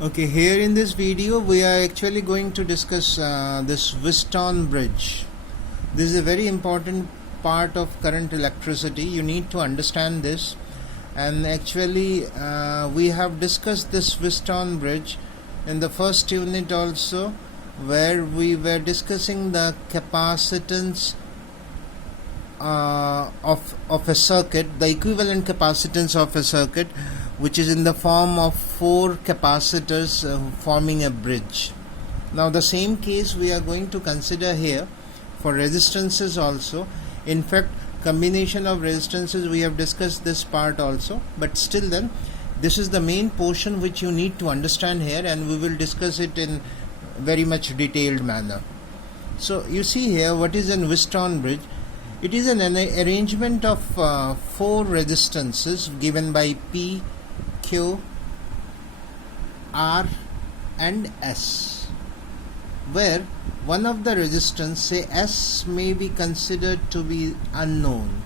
Okay, here in this video we are actually going to discuss this Wheatstone bridge. This is a very important part of current electricity. You need to understand this, and actually we have discussed this Wheatstone bridge in the first unit also, where we were discussing the capacitance of a circuit, the equivalent capacitance of a circuit, which is in the form of 4 capacitors forming a bridge. Now the same case we are going to consider here for resistances also. In fact, combination of resistances, we have discussed this part also, but still then this is the main portion which you need to understand here, and we will discuss it in very much detailed manner. So you see here, what is a Wheatstone bridge? It is an arrangement of 4 resistances given by P, Q, R and S, where one of the resistance, say S, may be considered to be unknown,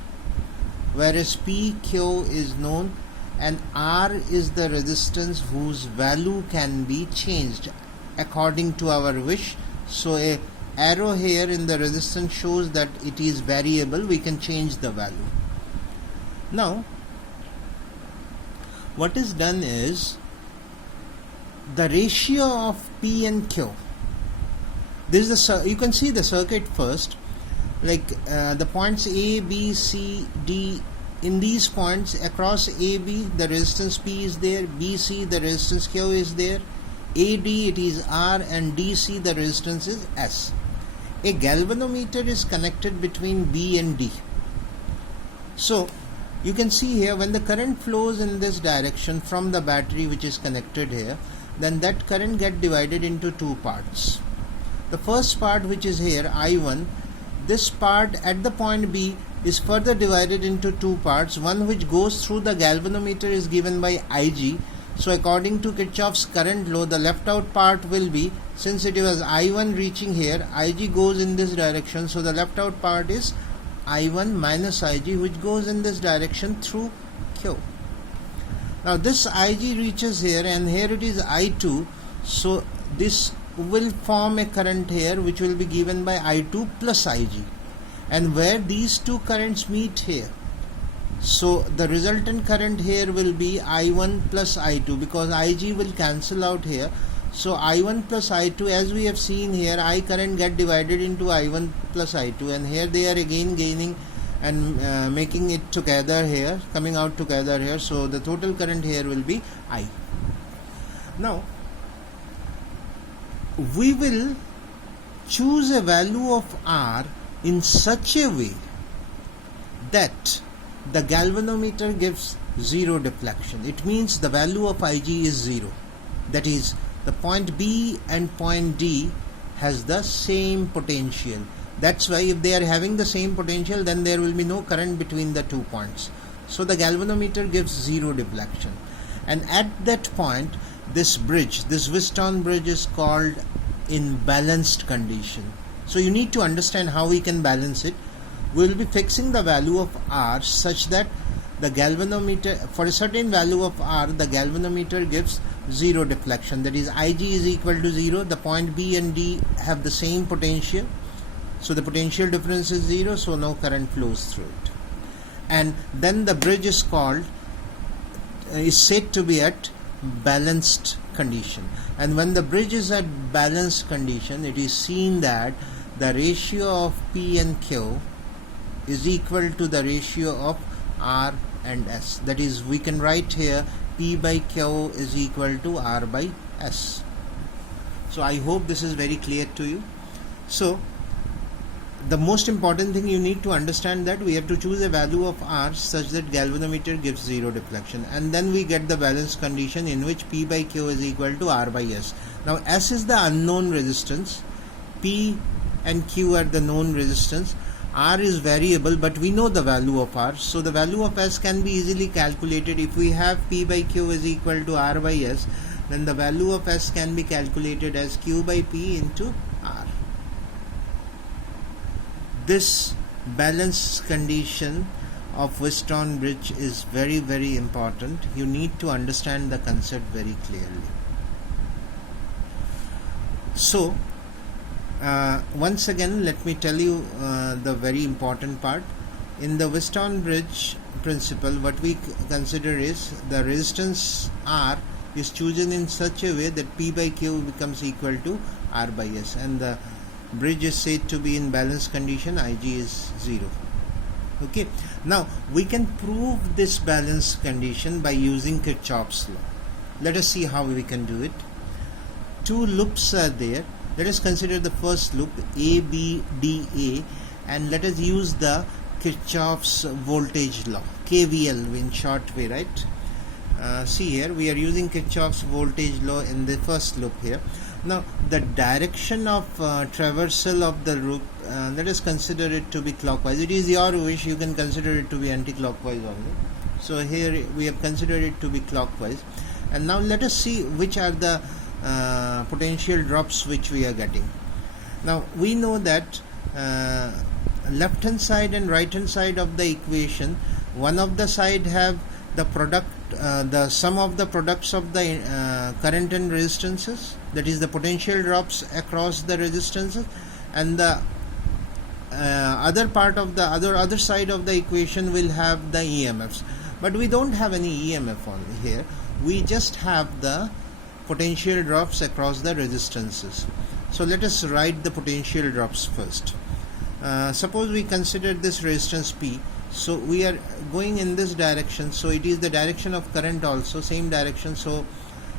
whereas P, Q is known, and R is the resistance whose value can be changed according to our wish. So a arrow here in the resistance shows that it is variable, we can change the value. Now what is done is the ratio of P and Q. This is the you can see the circuit first, like the points A, B, C, D. In these points across AB, the resistance P is there, BC the resistance Q is there, AD it is R, and DC the resistance is S. A galvanometer is connected between B and D. So you can see here, when the current flows in this direction from the battery which is connected here, then that current get divided into 2 parts. The first part, which is here I1, this part at the point B is further divided into 2 parts. One which goes through the galvanometer is given by Ig. So according to Kirchhoff's current law, the left out part will be, since it was I1 reaching here, Ig goes in this direction, so the left out part is I1 minus Ig, which goes in this direction through Q. Now this Ig reaches here, and here it is I2, so this will form a current here which will be given by I2 plus Ig, and where these 2 currents meet here, so the resultant current here will be I1 plus I2, because Ig will cancel out here. So I1 plus I2, as we have seen here, I current get divided into I1 plus I2, and here they are again gaining and making it together here, coming out together here, so the total current here will be I. Now we will choose a value of R in such a way that the galvanometer gives 0 deflection. It means the value of Ig is 0. That is, the point B and point D has the same potential. That's why if they are having the same potential, then there will be no current between the 2 points. So the galvanometer gives 0 deflection. And at that point, this bridge, this Wheatstone bridge, is called in balanced condition. So you need to understand how we can balance it. We will be fixing the value of R such that the galvanometer, for a certain value of R, the galvanometer gives 0 deflection. That is, Ig is equal to 0. The point B and D have the same potential, so the potential difference is 0, so no current flows through it. And then the bridge is called, is said to be at balanced condition. And when the bridge is at balanced condition, it is seen that the ratio of P and Q is equal to the ratio of R and S. That is, we can write here P by Q is equal to R by S. So I hope this is very clear to you. So the most important thing you need to understand, that we have to choose a value of R such that galvanometer gives 0 deflection, and then we get the balanced condition in which P by Q is equal to R by S. Now S is the unknown resistance, P and Q are the known resistance, R is variable, but we know the value of R, so the value of S can be easily calculated. If we have P by Q is equal to R by S, then the value of S can be calculated as Q by P into R. This balanced condition of Wheatstone bridge is very, very important. You need to understand the concept very clearly. So once again, let me tell you the very important part. In the Wheatstone bridge principle, what we consider is the resistance R is chosen in such a way that P by Q becomes equal to R by S, and the bridge is said to be in balance condition. Ig is 0. Okay, now we can prove this balance condition by using Kirchhoff's law. Let us see how we can do it. Two loops are there. Let us consider the first loop A, B, D, A, and let us use the Kirchhoff's voltage law, KVL in short way, right? See here, we are using Kirchhoff's voltage law in the first loop here. Now the direction of traversal of the loop, let us consider it to be clockwise. It is your wish, you can consider it to be anti-clockwise only. So here we have considered it to be clockwise, and now let us see which are the potential drops which we are getting. Now we know that left hand side and right hand side of the equation, one of the side have the product, the sum of the products of the current and resistances, that is the potential drops across the resistances, and the other part of the other side of the equation will have the EMFs. But we don't have any EMF only here, we just have the potential drops across the resistances. So let us write the potential drops first. Suppose we consider this resistance P, so we are going in this direction, so it is the direction of current also, same direction, so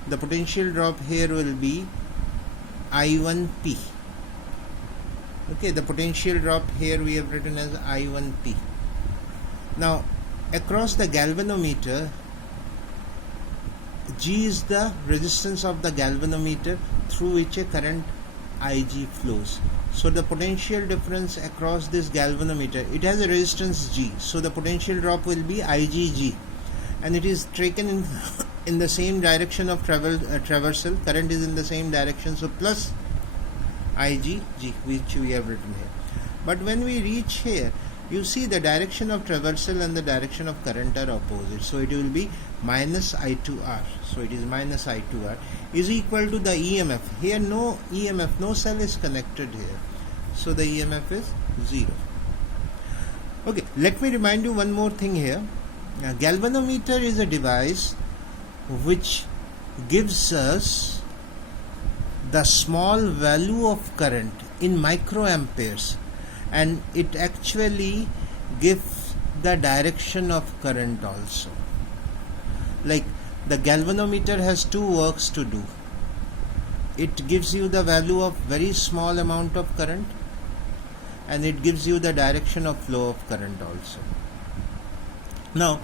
the potential drop here will be I1P. Okay, the potential drop here we have written as I1P. Now across the galvanometer, G is the resistance of the galvanometer through which a current Ig flows. So the potential difference across this galvanometer, it has a resistance G, so the potential drop will be IgG, and it is taken in the same direction of traversal. Current is in the same direction, so plus IgG, which we have written here. But when we reach here, you see the direction of traversal and the direction of current are opposite, so it will be minus I2R. So it is minus I2R is equal to the EMF. Here no EMF, no cell is connected here, so the EMF is 0. Okay, let me remind you one more thing here. Galvanometer is a device which gives us the small value of current in microamperes, and it actually gives the direction of current also. Like the galvanometer has two works to do. It gives you the value of very small amount of current, and it gives you the direction of flow of current also. Now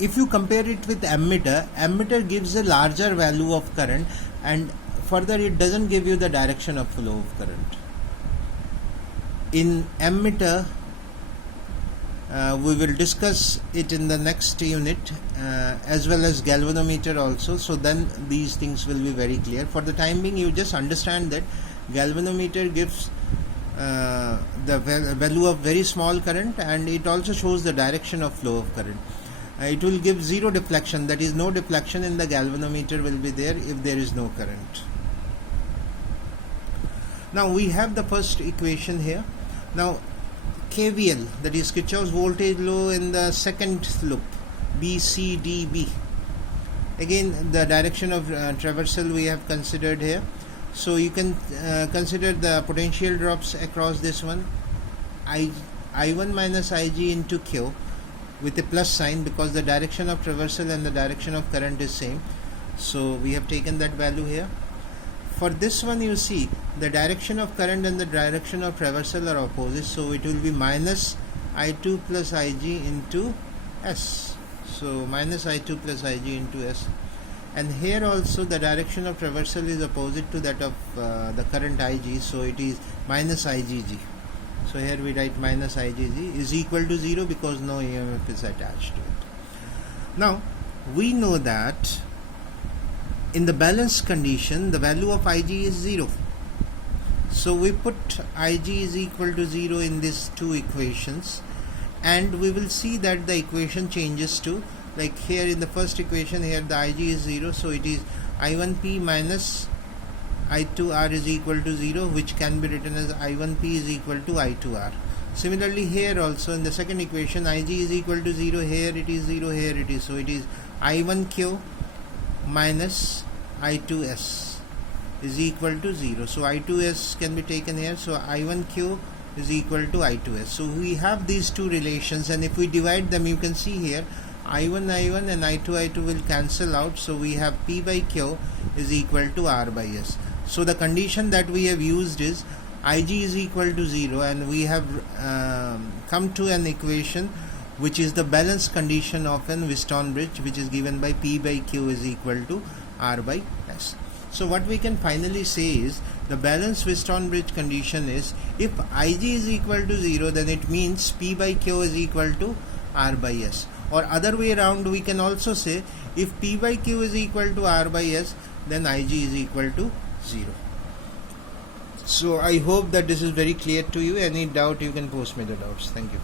if you compare it with ammeter gives a larger value of current, and further it doesn't give you the direction of flow of current. In ammeter, we will discuss it in the next unit, as well as galvanometer also, so then these things will be very clear. For the time being, you just understand that galvanometer gives the value of very small current, and it also shows the direction of flow of current. It will give zero deflection, that is no deflection in the galvanometer will be there if there is no current. Now we have the first equation here. Now KVL, that is Kirchhoff's voltage law, in the second loop BCDB. Again the direction of traversal we have considered here, so you can consider the potential drops across this one, I1 minus Ig into Q with a plus sign, because the direction of traversal and the direction of current is same, so we have taken that value here. For this one, you see the direction of current and the direction of traversal are opposite, so it will be minus I2 plus Ig into S. So minus I2 plus Ig into S. And here also the direction of traversal is opposite to that of the current Ig, so it is minus IgG. So here we write minus IgG is equal to 0 because no EMF is attached to it. Now we know that in the balance condition the value of Ig is 0. So we put Ig is equal to 0 in these two equations, and we will see that the equation changes to, like here in the first equation, here the Ig is 0, so it is I1P minus I2R is equal to 0, which can be written as I1P is equal to I2R. Similarly here also in the second equation, Ig is equal to 0, here it is 0, here it is, so it is I1Q minus I2S is equal to 0. So I2S can be taken here, so I1Q is equal to I2S. So we have these two relations, and if we divide them, you can see here I1 and I2 will cancel out, so we have P by Q is equal to R by S. So the condition that we have used is Ig is equal to 0, and we have come to an equation which is the balance condition of an Wheatstone bridge, which is given by P by Q is equal to R by S. So what we can finally say is the balanced Wheatstone bridge condition is if Ig is equal to 0, then it means P by Q is equal to R by S. Or other way around, we can also say if P by Q is equal to R by S, then Ig is equal to 0. So I hope that this is very clear to you. Any doubt, you can post me the doubts. Thank you.